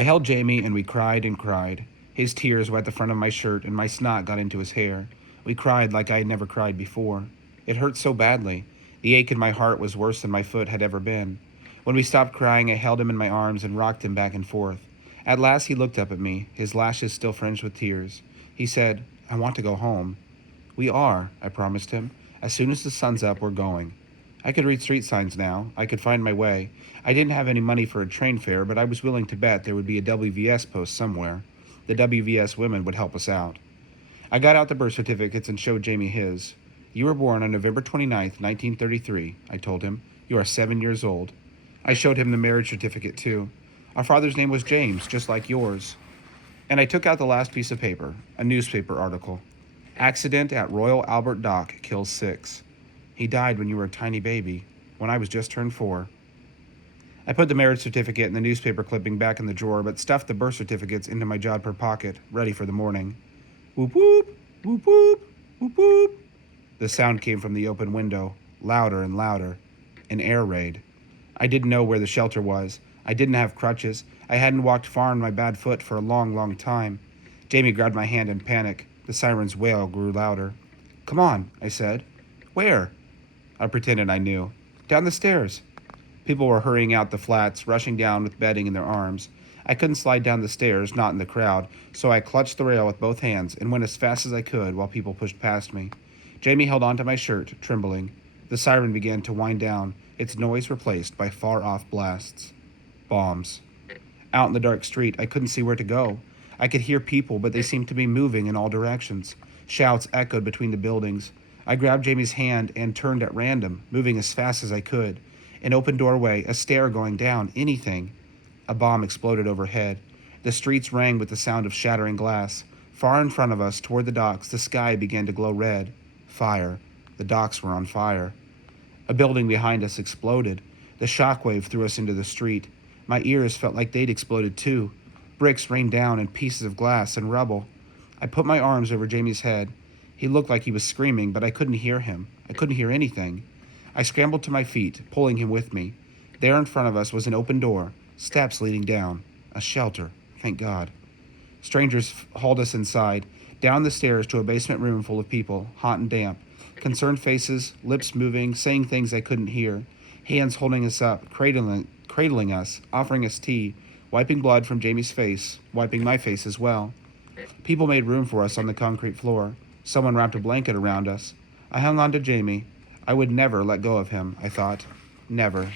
I held Jamie and we cried and cried. His tears wet the front of my shirt and my snot got into his hair. We cried like I had never cried before. It hurt so badly. The ache in my heart was worse than my foot had ever been. When we stopped crying, I held him in my arms and rocked him back and forth. At last he looked up at me, his lashes still fringed with tears. He said, "I want to go home." "We are," I promised him. "As soon as the sun's up, we're going." I could read street signs now. I could find my way. I didn't have any money for a train fare, but I was willing to bet there would be a WVS post somewhere. The WVS women would help us out. I got out the birth certificates and showed Jamie his. "You were born on November 29th, 1933, I told him. "You are 7 years old." I showed him the marriage certificate, too. Our father's name was James, just like yours. And I took out the last piece of paper, a newspaper article. "Accident at Royal Albert Dock kills 6. He died when you were a tiny baby, when I was just turned 4. I put the marriage certificate and the newspaper clipping back in the drawer, but stuffed the birth certificates into my jodhpur pocket, ready for the morning. Whoop whoop, whoop whoop, whoop whoop. The sound came from the open window, louder and louder. An air raid. I didn't know where the shelter was. I didn't have crutches. I hadn't walked far on my bad foot for a long, long time. Jamie grabbed my hand in panic. The siren's wail grew louder. "Come on," I said. "Where?" I pretended I knew. "Down the stairs." People were hurrying out the flats, rushing down with bedding in their arms. I couldn't slide down the stairs, not in the crowd, so I clutched the rail with both hands and went as fast as I could while people pushed past me. Jamie held onto my shirt, trembling. The siren began to wind down, its noise replaced by far-off blasts. Bombs. Out in the dark street, I couldn't see where to go. I could hear people, but they seemed to be moving in all directions. Shouts echoed between the buildings. I grabbed Jamie's hand and turned at random, moving as fast as I could. An open doorway, a stair going down, anything. A bomb exploded overhead. The streets rang with the sound of shattering glass. Far in front of us, toward the docks, the sky began to glow red. Fire. The docks were on fire. A building behind us exploded. The shockwave threw us into the street. My ears felt like they'd exploded too. Bricks rained down and pieces of glass and rubble. I put my arms over Jamie's head. He looked like he was screaming, but I couldn't hear him. I couldn't hear anything. I scrambled to my feet, pulling him with me. There in front of us was an open door, steps leading down. A shelter, thank God. Strangers hauled us inside, down the stairs to a basement room full of people, hot and damp. Concerned faces, lips moving, saying things I couldn't hear. Hands holding us up, cradling us, offering us tea, wiping blood from Jamie's face, wiping my face as well. People made room for us on the concrete floor. Someone wrapped a blanket around us. I hung on to Jamie. I would never let go of him, I thought. Never.